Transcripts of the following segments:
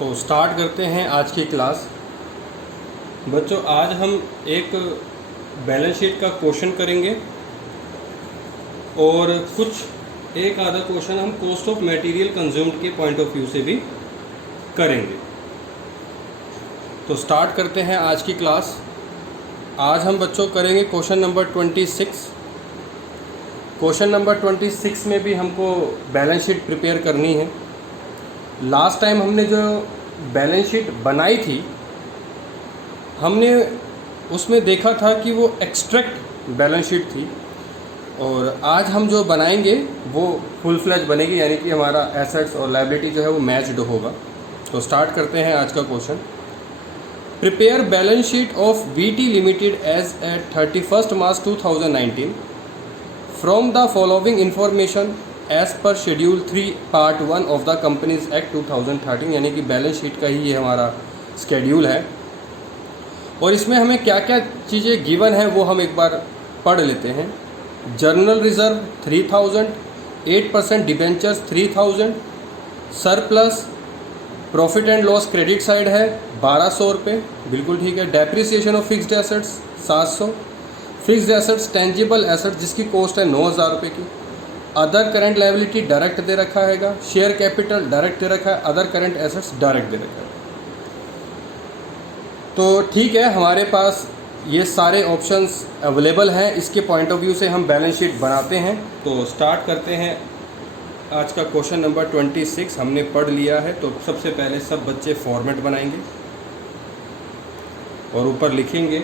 तो स्टार्ट करते हैं आज की क्लास। बच्चों, आज हम एक बैलेंस शीट का क्वेश्चन करेंगे और कुछ एक आधा क्वेश्चन हम कॉस्ट ऑफ मटेरियल कंज्यूम्ड के पॉइंट ऑफ व्यू से भी करेंगे। तो स्टार्ट करते हैं आज की क्लास। आज हम बच्चों करेंगे क्वेश्चन नंबर 26। क्वेश्चन नंबर 26 में भी हमको बैलेंस शीट प्रिपेयर करनी है। लास्ट टाइम हमने जो बैलेंस शीट बनाई थी, हमने उसमें देखा था कि वो एक्सट्रैक्ट बैलेंस शीट थी, और आज हम जो बनाएंगे वो फुल फ्लैज बनेगी, यानी कि हमारा एसेट्स और लायबिलिटी जो है वो मैच्ड होगा। तो स्टार्ट करते हैं आज का question. Prepare balance sheet of VT limited as at 31 March 2019 from the following information as per schedule 3 part 1 of the companies act 2013, यानी कि बैलेंस शीट का ही ये हमारा स्केड्यूल है। और इसमें हमें क्या क्या चीज़ें गिवन है वो हम एक बार पढ़ लेते हैं। Journal reserve 3000, 8% debentures 3000, surplus profit and loss credit side है 1200 रुपये, बिल्कुल ठीक है। Depreciation of fixed assets 700, fixed assets tangible assets जिसकी कॉस्ट है 9000 रुपये की। अदर करंट लायबिलिटी डायरेक्ट दे रखा हैगा, शेयर कैपिटल डायरेक्ट दे रखा है, अदर करंट एसेट्स डायरेक्ट दे रखा है। तो ठीक है, हमारे पास ये सारे ऑप्शंस अवेलेबल हैं। इसके पॉइंट ऑफ व्यू से हम बैलेंस शीट बनाते हैं। तो स्टार्ट करते हैं आज का क्वेश्चन नंबर 26। हमने पढ़ लिया है, तो सबसे पहले सब बच्चे फॉर्मेट बनाएंगे और ऊपर लिखेंगे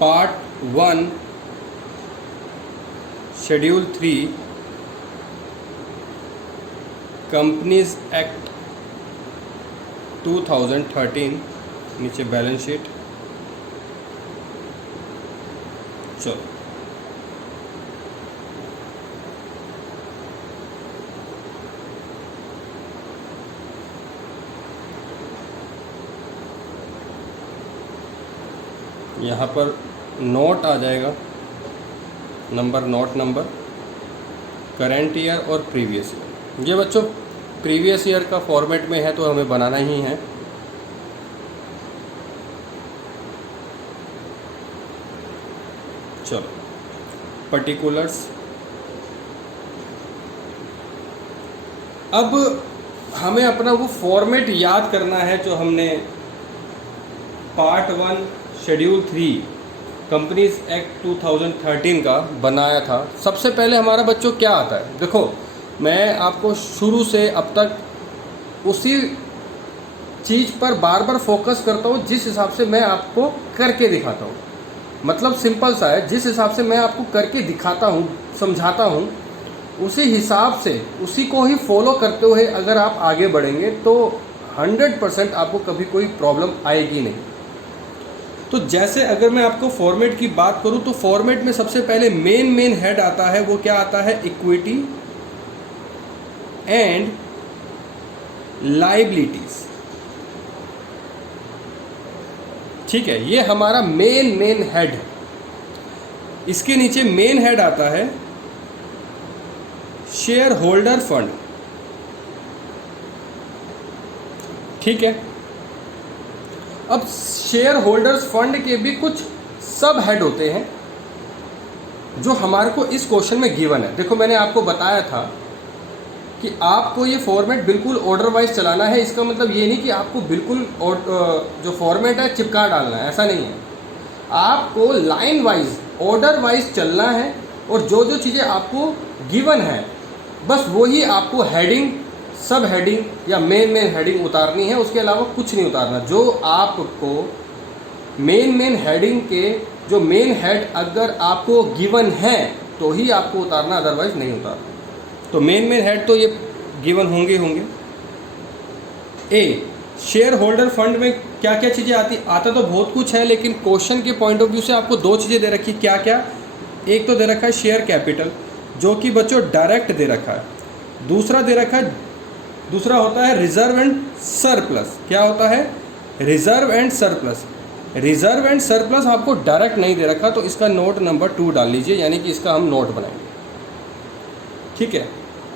पार्ट 1 शेड्यूल 3 कंपनीज एक्ट 2013, नीचे बैलेंस शीट। चलो, यहाँ पर नोट आ जाएगा, नोट नंबर करंट ईयर और प्रीवियस ईयर। ये बच्चों प्रीवियस ईयर का फॉर्मेट में है, तो हमें बनाना ही है। चलो, पर्टिकुलर्स। अब हमें अपना वो फॉर्मेट याद करना है जो हमने पार्ट 1 शेड्यूल 3 कंपनीज एक्ट 2013 का बनाया था। सबसे पहले हमारा बच्चों क्या आता है, देखो मैं आपको शुरू से अब तक उसी चीज़ पर बार बार फोकस करता हूँ जिस हिसाब से मैं आपको करके दिखाता हूँ। मतलब सिंपल सा है, जिस हिसाब से मैं आपको करके दिखाता हूँ, समझाता हूँ, उसी हिसाब से उसी को ही फॉलो करते हुए अगर आप आगे बढ़ेंगे तो 100% आपको कभी कोई प्रॉब्लम आएगी नहीं। तो जैसे अगर मैं आपको फॉर्मेट की बात करूं, तो फॉर्मेट में सबसे पहले मेन हेड आता है। वो क्या आता है? Equity and liabilities. ठीक है, ये हमारा मेन हेड है। इसके नीचे मेन हेड आता है शेयर होल्डर फंड। ठीक है, अब शेयर होल्डर्स फंड के भी कुछ सब हेड होते हैं जो हमारे को इस क्वेश्चन में गिवन है। देखो मैंने आपको बताया था कि आपको ये फॉर्मेट बिल्कुल ऑर्डर वाइज चलाना है। इसका मतलब ये नहीं कि आपको बिल्कुल जो फॉर्मेट है चिपका डालना है, ऐसा नहीं है। आपको लाइन वाइज ऑर्डर वाइज चलना है, और जो जो चीज़ें आपको गिवन है बस वही आपको हेडिंग, सब हेडिंग या मेन हेडिंग उतारनी है। उसके अलावा कुछ नहीं उतारना। जो आपको मेन हेडिंग के जो मेन हेड अगर आपको गिवन है तो ही आपको उतारना, अदरवाइज नहीं उतारना। तो मेन हेड तो ये गिवन होंगे। ए, शेयर होल्डर फंड में क्या क्या चीज़ें आता तो बहुत कुछ है, लेकिन क्वेश्चन के पॉइंट ऑफ व्यू से आपको दो चीज़ें दे रखी। क्या क्या? एक तो दे रखा है शेयर कैपिटल, जो कि बच्चों डायरेक्ट दे रखा है। दूसरा होता है रिजर्व एंड सरप्लस। क्या होता है? Reserve and surplus. Reserve and surplus आपको डायरेक्ट नहीं दे रखा, तो इसका नोट नंबर 2 डाल लीजिए, यानी कि इसका हम नोट बनाएंगे। ठीक है।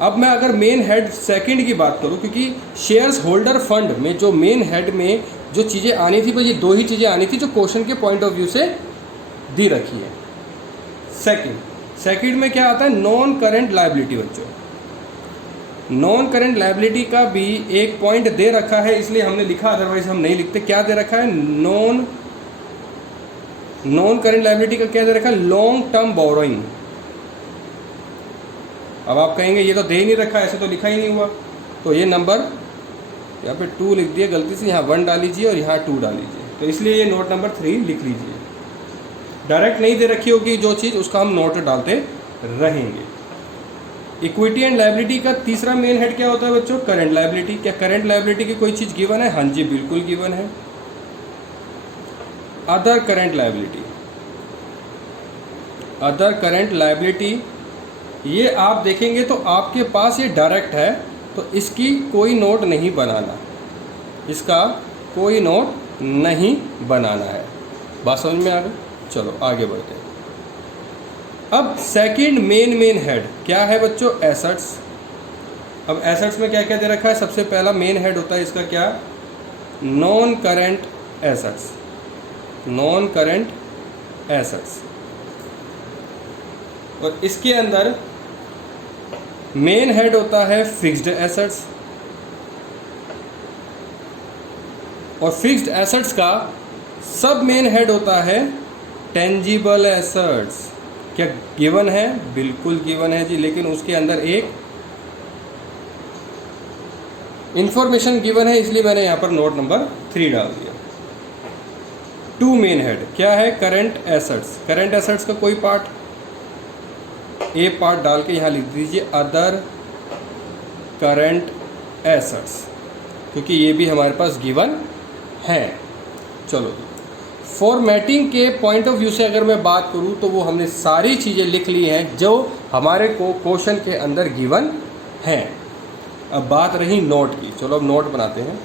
अब मैं अगर मेन हेड सेकंड की बात करूं, क्योंकि शेयर्स होल्डर फंड में जो मेन हेड में जो चीज़ें आनी थी, बस ये दो ही चीज़ें आनी थी जो क्वेश्चन के पॉइंट ऑफ व्यू से दी रखी है। सेकंड में क्या आता है, नॉन करेंट लायबिलिटी। बच्चों नॉन करेंट लायबिलिटी का भी एक पॉइंट दे रखा है, इसलिए हमने लिखा, अदरवाइज हम नहीं लिखते। क्या दे रखा है, नॉन करेंट लायबिलिटी का क्या दे रखा है, लॉन्ग टर्म बोरोइंग। अब आप कहेंगे ये तो दे ही नहीं रखा, ऐसे तो लिखा ही नहीं हुआ। तो ये नंबर यहाँ पे 2 लिख दिया गलती से, यहाँ 1 डाल लीजिए और यहाँ 2 डाल लीजिए। तो इसलिए ये नोट नंबर 3 लिख लीजिए। डायरेक्ट नहीं दे रखी होगी जो चीज़, उसका हम नोट डालते रहेंगे। इक्विटी एंड लायबिलिटी का तीसरा मेन हेड क्या होता है बच्चों, करंट लायबिलिटी। क्या करंट लायबिलिटी की कोई चीज़ गिवन है, हाँ जी बिल्कुल गिवन है। Other current liability, other current liability ये आप देखेंगे तो आपके पास ये डायरेक्ट है, तो इसकी कोई नोट नहीं बनाना, इसका कोई नोट नहीं बनाना है। बात समझ में आ गई, चलो आगे बढ़ते हैं। अब सेकंड मेन हेड क्या है बच्चों, एसेट्स। अब एसेट्स में क्या क्या दे रखा है, सबसे पहला मेन हेड होता है इसका क्या, non current assets, non current assets. और इसके अंदर मेन हेड होता है फिक्स्ड एसेट्स, और फिक्स्ड एसेट्स का सब मेन हेड होता है टेंजिबल एसेट्स। क्या गिवन है, बिल्कुल गिवन है जी, लेकिन उसके अंदर एक इंफॉर्मेशन गिवन है, इसलिए मैंने यहां पर नोट नंबर 3 डाल दिया। 2 मेन हेड क्या है, करंट एसेट्स। करंट एसेट्स का कोई पार्ट, ए पार्ट डाल के यहाँ लिख दीजिए अदर करंट एसेट्स, क्योंकि ये भी हमारे पास गिवन है। चलो फॉर्मेटिंग के पॉइंट ऑफ व्यू से अगर मैं बात करूँ तो वो हमने सारी चीज़ें लिख ली हैं जो हमारे को क्वेश्चन के अंदर गिवन हैं। अब बात रही नोट की, चलो अब नोट बनाते हैं।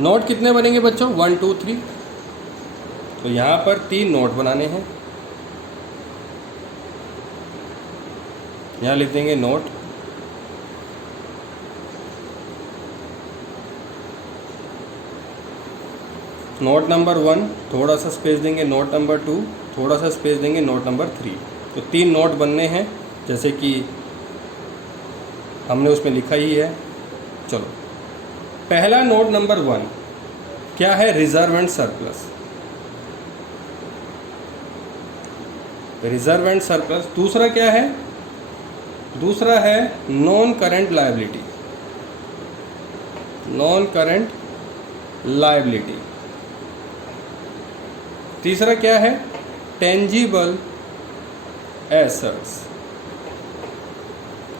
नोट कितने बनेंगे बच्चों, 1 2 3। तो यहाँ पर 3 नोट बनाने हैं, यहाँ लिख देंगे नोट। नोट नंबर 1 थोड़ा सा स्पेस देंगे, नोट नंबर 2 थोड़ा सा स्पेस देंगे, नोट नंबर 3। तो 3 नोट बनने हैं, जैसे कि हमने उसमें लिखा ही है। चलो पहला नोट नंबर 1 क्या है, reserve and surplus, reserve and surplus. दूसरा क्या है, दूसरा है non current liability, non current liability. तीसरा क्या है, टेंजिबल एसेट्स।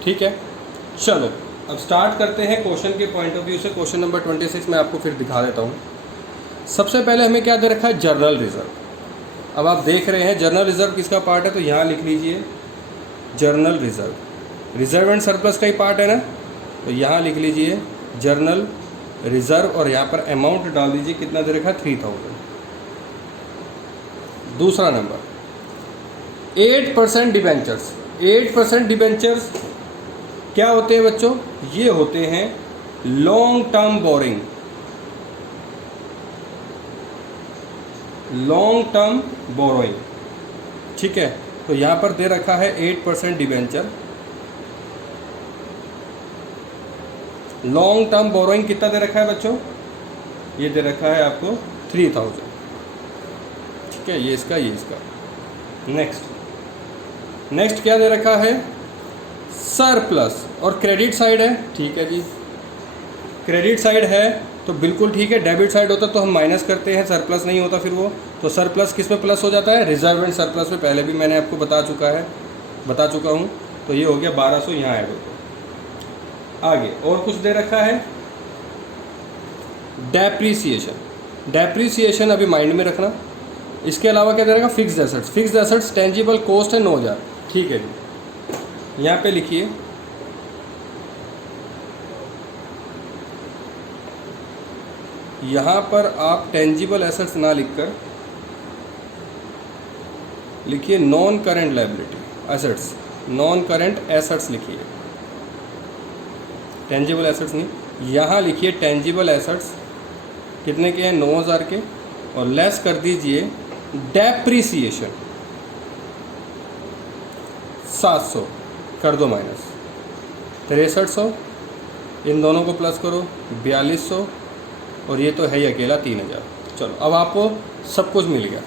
ठीक है, चलो अब स्टार्ट करते हैं क्वेश्चन के पॉइंट ऑफ व्यू से। क्वेश्चन नंबर 26 मैं आपको फिर दिखा देता हूँ। सबसे पहले हमें क्या दे रखा है, जर्नल रिजर्व। अब आप देख रहे हैं जर्नल रिजर्व किसका पार्ट है, तो यहाँ लिख लीजिए journal reserve. Reserve and surplus का ही पार्ट है ना, तो यहाँ लिख लीजिए जर्नल रिजर्व, और यहाँ पर अमाउंट डाल दीजिए, कितना दे रखा है, 3000। दूसरा नंबर 8% डिबेंचर्स। 8% डिबेंचर्स क्या होते हैं बच्चों, ये होते हैं long term borrowing, long term borrowing. ठीक है, तो यहाँ पर दे रखा है 8% डिबेंचर। लॉन्ग टर्म बोरोइंग कितना दे रखा है बच्चों, ये दे रखा है आपको 3000। ठीक है, ये इसका, ये इसका। नेक्स्ट क्या दे रखा है, सरप्लस, और क्रेडिट साइड है। ठीक है जी, क्रेडिट साइड है तो बिल्कुल ठीक है। डेबिट साइड होता तो हम माइनस करते हैं, सरप्लस नहीं होता फिर वो। तो सरप्लस किस में प्लस हो जाता है, रिजर्व एंड सरप्लस में। पहले भी मैंने आपको बता चुका हूँ। तो ये हो गया 1200, यहाँ ऐड होगा। आगे और कुछ दे रखा है, डेप्रीसिएशन। डेप्रीसिएशन अभी माइंड में रखना। इसके अलावा क्या दे रखा, fixed assets. Fixed assets tangible cost है 9000। ठीक है जी, यहाँ पे लिखिए यहाँ पर आप टेंजिबल एसेट्स ना लिखकर लिखिए non current liability. Assets, non current assets लिखिए, टेंजिबल एसेट्स नहीं, यहाँ लिखिए टेंजिबल एसेट्स कितने के हैं 9,000 के, और लेस कर दीजिए डेप्रीसिएशन 700 कर दो माइनस 6300, इन दोनों को प्लस करो 4200, और ये तो है ही अकेला 3000। चलो अब आपको सब कुछ मिल गया,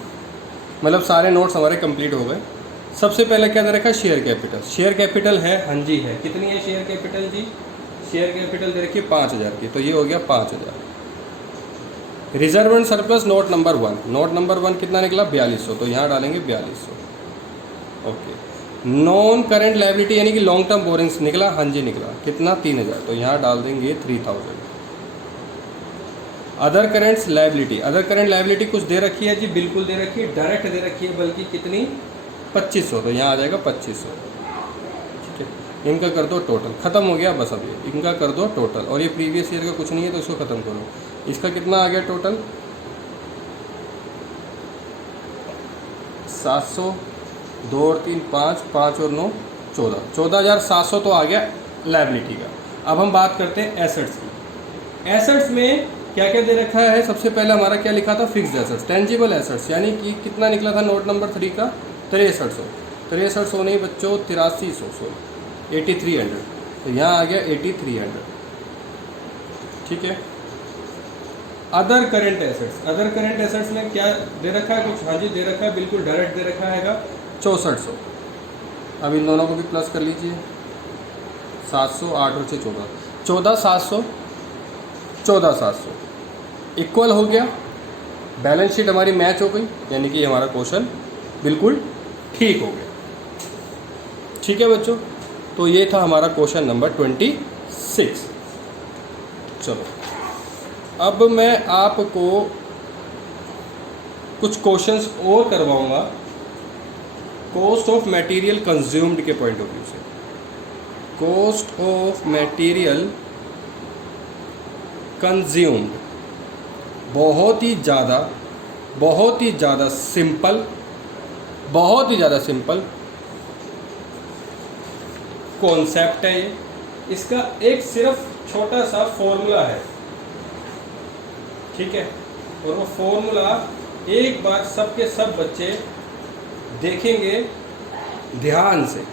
मतलब सारे नोट्स हमारे कंप्लीट हो गए। सबसे पहले क्या दे रखा है शेयर कैपिटल, शेयर कैपिटल है, हाँ जी है, कितनी है शेयर कैपिटल जी, शेयर कैपिटल दे रखी है 5000 की, तो ये हो गया 5000। Reserve and surplus note number 1, note number 1 कितना निकला 4200, तो यहाँ डालेंगे 4200। ओके, नॉन करेंट लायबिलिटी यानी कि लॉन्ग टर्म बोरिंग्स निकला, हाँ जी निकला, कितना 3000, तो यहाँ डाल देंगे 3000। Other currents liability, other current liability कुछ दे रखी है जी, बिल्कुल दे रखी है, डायरेक्ट दे रखी है, बल्कि कितनी 2500, तो यहाँ आ जाएगा 2500। ठीक है, इनका कर दो टोटल, ख़त्म हो गया बस। अब ये इनका कर दो टोटल, और ये प्रीवियस ईयर का कुछ नहीं है तो इसको ख़त्म करो। इसका कितना आ गया टोटल 700, 2 और 3 5, 5 और 9 14, 14,700 तो आ गया लायबिलिटी का। अब हम बात करते हैं एसेट्स की। एसेट्स में क्या क्या दे रखा है, सबसे पहले हमारा क्या लिखा था फिक्स्ड एसेट्स, टेंजिबल एसेट्स, यानी कि कितना निकला था नोट नंबर 3 का 6300 नहीं बच्चों 8300, 8300, तो यहाँ आ गया 8300। ठीक है, other current assets, other current assets में क्या दे रखा है कुछ, हाँ जी दे रखा है, बिल्कुल डायरेक्ट दे रखा है 6400। अब इन दोनों को भी प्लस कर लीजिए 700, 8 और 6 14, 14,700, 14,700 इक्वल हो गया, बैलेंस शीट हमारी मैच हो गई, यानी कि हमारा क्वेश्चन बिल्कुल ठीक हो गया। ठीक है बच्चों, तो ये था हमारा क्वेश्चन नंबर 26। चलो अब मैं आपको कुछ क्वेश्चंस और करवाऊंगा कॉस्ट ऑफ मटेरियल कंज्यूम्ड के पॉइंट ऑफ व्यू से। कॉस्ट ऑफ मटेरियल कंज्यूम्ड बहुत ही ज़्यादा सिंपल कॉन्सेप्ट है ये। इसका एक सिर्फ छोटा सा फॉर्मूला है, ठीक है, और वो फॉर्मूला एक बार सब के सब बच्चे देखेंगे ध्यान से।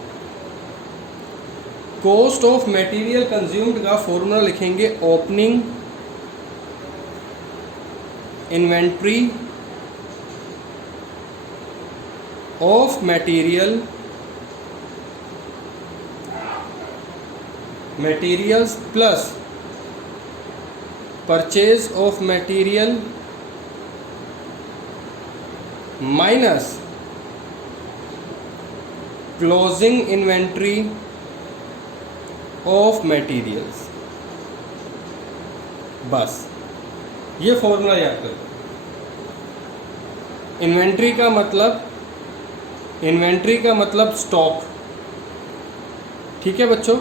कॉस्ट ऑफ मटेरियल कंज्यूम्ड का फॉर्मूला लिखेंगे opening inventory of materials plus purchase of material minus closing inventory of materials. बस ये फॉर्मूला याद करो। इन्वेंट्री का मतलब स्टॉक, ठीक है बच्चों।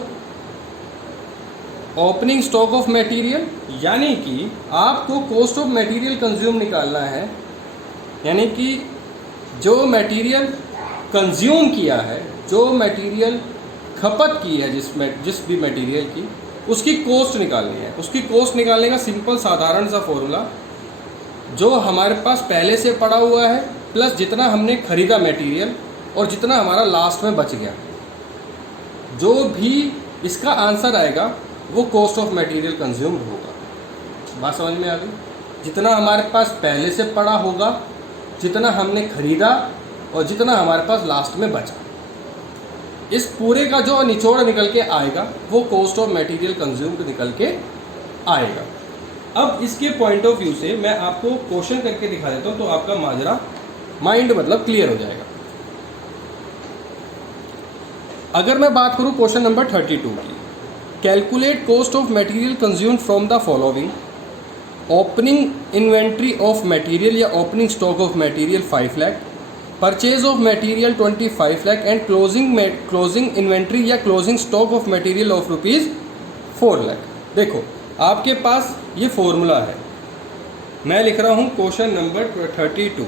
ओपनिंग स्टॉक ऑफ मटेरियल यानी कि आपको कॉस्ट ऑफ मटेरियल कंज्यूम निकालना है, यानी कि जो मटेरियल कंज्यूम किया है, जो मटेरियल खपत की है, जिस भी मटेरियल की, उसकी कॉस्ट निकालनी है। उसकी कॉस्ट निकालने का सिंपल साधारण सा फॉर्मूला, जो हमारे पास पहले से पड़ा हुआ है प्लस जितना हमने खरीदा मटेरियल और जितना हमारा लास्ट में बच गया, जो भी इसका आंसर आएगा वो कॉस्ट ऑफ मटेरियल कंज्यूम्ड होगा। बात समझ में आ गई? जितना हमारे पास पहले से पड़ा होगा, जितना हमने खरीदा और जितना हमारे पास लास्ट में बचा, इस पूरे का जो निचोड़ निकल के आएगा वो कॉस्ट ऑफ मटेरियल कंज्यूम्ड निकल के आएगा। अब इसके पॉइंट ऑफ व्यू से मैं आपको क्वेश्चन करके दिखा देता हूँ, तो आपका माजरा माइंड मतलब क्लियर हो जाएगा। अगर मैं बात करूँ क्वेश्चन नंबर 32 की, calculate cost of material consumed from the following: opening inventory of material या opening stock of material 5 lakh, purchase of material 25 lakh and closing inventory या closing stock of material of ₹4 lakh. देखो आपके पास ये फॉर्मूला है, मैं लिख रहा हूँ question number 32।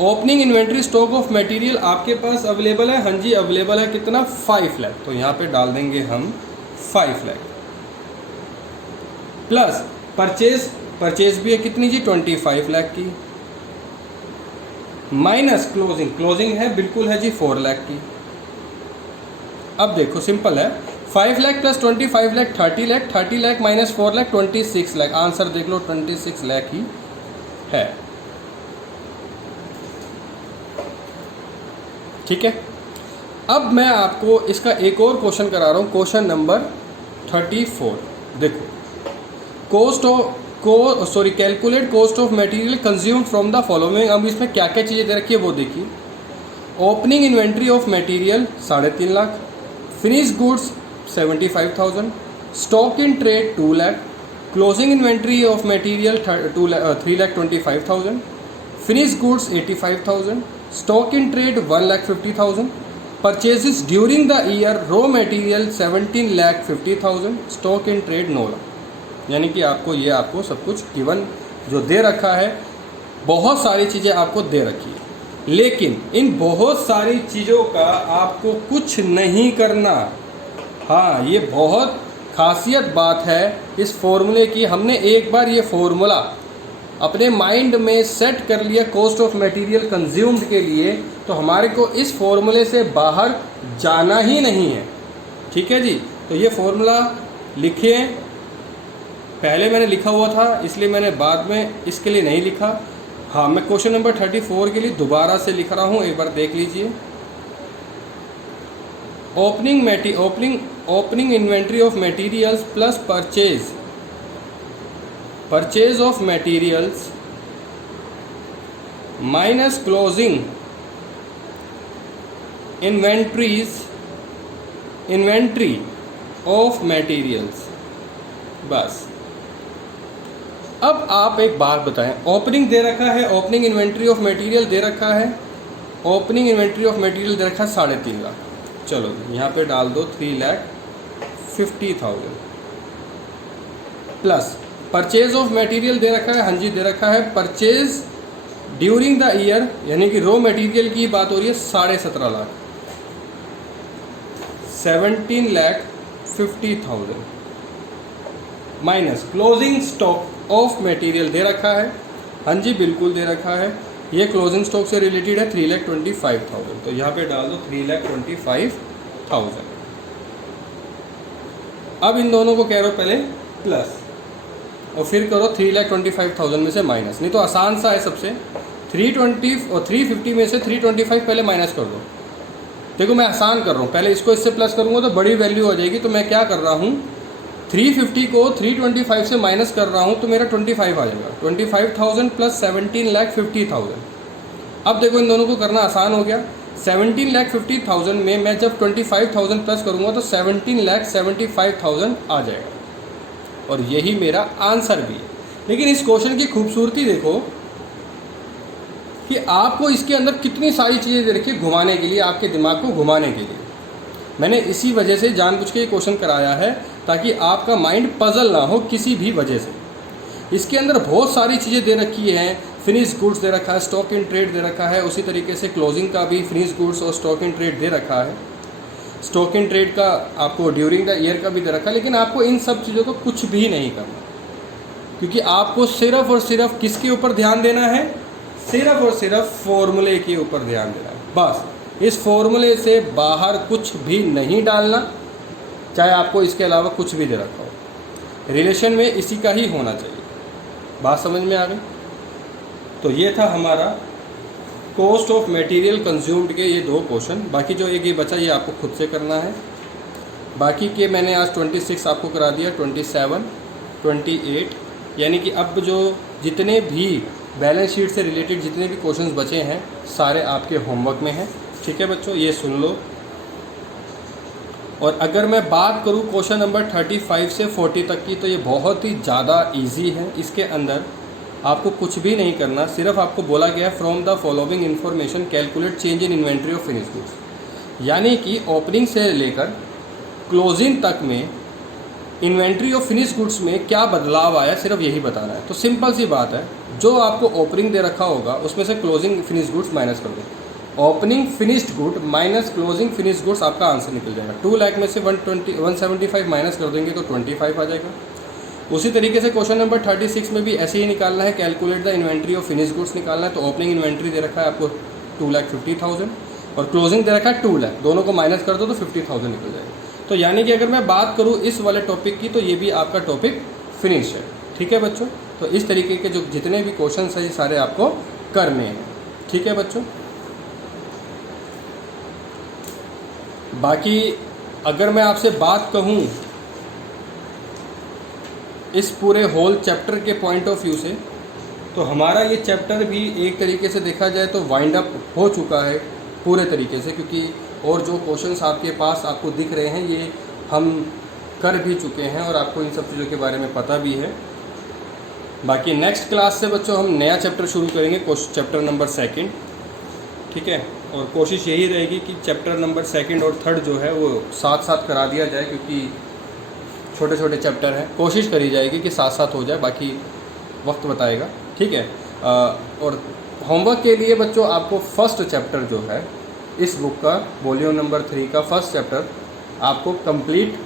Opening inventory stock of material आपके पास अवेलेबल है, हाँ जी अवेलेबल है, कितना 5 लाख, तो यहाँ पे डाल देंगे हम 5 लाख प्लस परचेज भी है कितनी जी 25 लाख की, माइनस क्लोजिंग है बिल्कुल है जी 4 लाख की। अब देखो सिंपल है, 5 lakh plus 25 lakh 30 lakh minus 4 lakh 26 lakh, answer देख लो 26 लाख ही है। ठीक है, अब मैं आपको इसका एक और क्वेश्चन करा रहा हूँ, क्वेश्चन नंबर 34। देखो calculate cost of material consumed from the following. अब इसमें क्या क्या चीज़ें दे रखी है वो देखिए। Opening inventory of material 3.5 lakh, finish goods 75,000, stock in trade 2 lakh, closing inventory of material 3,25,000, finish goods 85,000, stock in trade 1,50,000, purchases during the year raw material 17,50,000, stock in trade 9 lakh. यानी कि आपको सब कुछ गिवन जो दे रखा है, बहुत सारी चीज़ें आपको दे रखी है, लेकिन इन बहुत सारी चीज़ों का आपको कुछ नहीं करना। हाँ, ये बहुत खासियत बात है इस फॉर्मूले की। हमने एक बार ये फॉर्मूला अपने माइंड में सेट कर लिया कॉस्ट ऑफ मटेरियल कंज्यूम्ड के लिए, तो हमारे को इस फॉर्मूले से बाहर जाना ही नहीं है। ठीक है जी, तो ये फॉर्मूला लिखिए। पहले मैंने लिखा हुआ था इसलिए मैंने बाद में इसके लिए नहीं लिखा। हाँ, मैं क्वेश्चन नंबर 34 के लिए दोबारा से लिख रहा हूँ, एक बार देख लीजिए। Opening inventory of materials plus purchase of materials minus closing inventory of materials. बस अब आप एक बात बताएं, ओपनिंग दे रखा है, ओपनिंग इन्वेंट्री ऑफ मटेरियल दे रखा है, ओपनिंग इन्वेंट्री ऑफ मटेरियल दे रखा है 3.5 लाख। चलो यहाँ पे डाल दो 3,50,000 प्लस परचेज ऑफ मटेरियल दे रखा है, हाँ जी दे रखा है, परचेज ड्यूरिंग द ईयर यानी कि रॉ मटेरियल की बात हो रही है 17.5 lakh, 17,50,000 minus closing stock of material दे रखा है, हाँ जी बिल्कुल दे रखा है, ये क्लोजिंग स्टॉक से रिलेटेड है 3,25,000, तो यहाँ पे डाल दो 3,25,000। अब इन दोनों को कह रहे हो पहले प्लस और फिर करो 3,25,000 में से माइनस, नहीं तो आसान सा है सबसे। 320 और 350 में से 325 पहले माइनस कर दो। देखो मैं आसान कर रहा हूँ, पहले इसको इससे प्लस करूँगा तो बड़ी वैल्यू हो जाएगी, तो मैं क्या कर रहा हूँ 350 को 325 से माइनस कर रहा हूँ तो मेरा 25 आ जाएगा। 25,000 प्लस 17,50,000। अब देखो इन दोनों को करना आसान हो गया। 17,50,000 में मैं जब 25,000 प्लस करूँगा तो 17,75,000 आ जाएगा और यही मेरा आंसर भी है। लेकिन इस क्वेश्चन की खूबसूरती देखो कि आपको इसके अंदर कितनी सारी चीज़ें दे रखी है घुमाने के लिए, आपके दिमाग को घुमाने के लिए। मैंने इसी वजह से जानबूझ के ये क्वेश्चन कराया है ताकि आपका माइंड पजल ना हो किसी भी वजह से। इसके अंदर बहुत सारी चीज़ें दे रखी हैं, फिनिश गुड्स दे रखा है, स्टॉक इन ट्रेड दे रखा है, उसी तरीके से क्लोजिंग का भी फिनिश गुड्स और स्टॉक इन ट्रेड दे रखा है, स्टॉक इन ट्रेड का आपको ड्यूरिंग द ईयर का भी दे रखा है। लेकिन आपको इन सब चीज़ों को कुछ भी नहीं करना, क्योंकि आपको सिर्फ और सिर्फ किसके ऊपर ध्यान देना है, सिर्फ और सिर्फ फॉर्मूले के ऊपर ध्यान देना है। बस इस फॉर्मूले से बाहर कुछ भी नहीं डालना, चाहे आपको इसके अलावा कुछ भी दे रखा हो, रिलेशन में इसी का ही होना चाहिए। बात समझ में आ गई? तो ये था हमारा कॉस्ट ऑफ मटेरियल कंज्यूम्ड के ये 2 क्वेश्चन। बाकी जो एक ये बचा ये आपको खुद से करना है। बाकी के मैंने आज 26 आपको करा दिया, 27, 28, यानी कि अब जो जितने भी बैलेंस शीट से रिलेटेड जितने भी क्वेश्चंस बचे हैं सारे आपके होमवर्क में हैं। ठीक है बच्चों, ये सुन लो। और अगर मैं बात करूँ क्वेश्चन नंबर 35 से 40 तक की, तो ये बहुत ही ज़्यादा इजी है। इसके अंदर आपको कुछ भी नहीं करना, सिर्फ आपको बोला गया है from the following information calculate change in inventory of finish goods, यानी कि ओपनिंग से लेकर क्लोजिंग तक में इन्वेंट्री ऑफ फिनिश गुड्स में क्या बदलाव आया, सिर्फ यही बताना है। तो सिंपल सी बात है, जो आपको ओपनिंग दे रखा होगा उसमें से क्लोजिंग फिनिश गुड्स माइनस कर दो। Opening finished good minus closing finish goods आपका आंसर निकल जाएगा। 2 लाख में से 175 माइनस कर देंगे तो 25 आ जाएगा। उसी तरीके से क्वेश्चन नंबर 36 में भी ऐसे ही निकालना है, calculate the inventory of finish goods निकालना है। तो ओपनिंग इन्वेंट्री दे रखा है आपको 2,50,000 और क्लोजिंग दे रखा है 2 लाख, दोनों को माइनस कर दो तो 50,000 निकल जाएगा। तो यानी कि अगर मैं बात करूँ इस वाले टॉपिक की तो ये भी आपका टॉपिक फिनिश है। ठीक है बच्चों, तो इस तरीके के जो जितने भी क्वेश्चन है ये सारे आपको करने हैं। ठीक है बच्चों, बाकी अगर मैं आपसे बात कहूँ इस पूरे होल चैप्टर के पॉइंट ऑफ व्यू से, तो हमारा ये चैप्टर भी एक तरीके से देखा जाए तो वाइंड अप हो चुका है पूरे तरीके से, क्योंकि और जो क्वेश्चंस आपके पास आपको दिख रहे हैं ये हम कर भी चुके हैं और आपको इन सब चीज़ों के बारे में पता भी है। बाकी नेक्स्ट क्लास से बच्चों हम नया चैप्टर शुरू करेंगे, चैप्टर नंबर 2। ठीक है, और कोशिश यही रहेगी कि चैप्टर नंबर 2 और 3 जो है वो साथ साथ करा दिया जाए, क्योंकि छोटे छोटे चैप्टर हैं। कोशिश करी जाएगी कि साथ साथ हो जाए, बाकी वक्त बताएगा। ठीक है, और होमवर्क के लिए बच्चों आपको फर्स्ट चैप्टर जो है इस बुक का वॉल्यूम नंबर 3 का फर्स्ट चैप्टर आपको कंप्लीट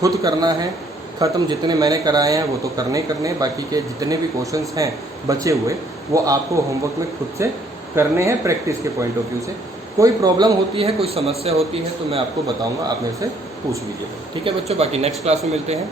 खुद करना है। ख़त्म जितने मैंने कराए हैं वो तो करने हैं, बाकी के जितने भी क्वेश्चंस हैं बचे हुए वो आपको होमवर्क में खुद से करने हैं प्रैक्टिस के पॉइंट ऑफ व्यू से। कोई प्रॉब्लम होती है, कोई समस्या होती है तो मैं आपको बताऊंगा, आप मेरे से पूछ लीजिएगा। ठीक है बच्चों, बाकी नेक्स्ट क्लास में मिलते हैं।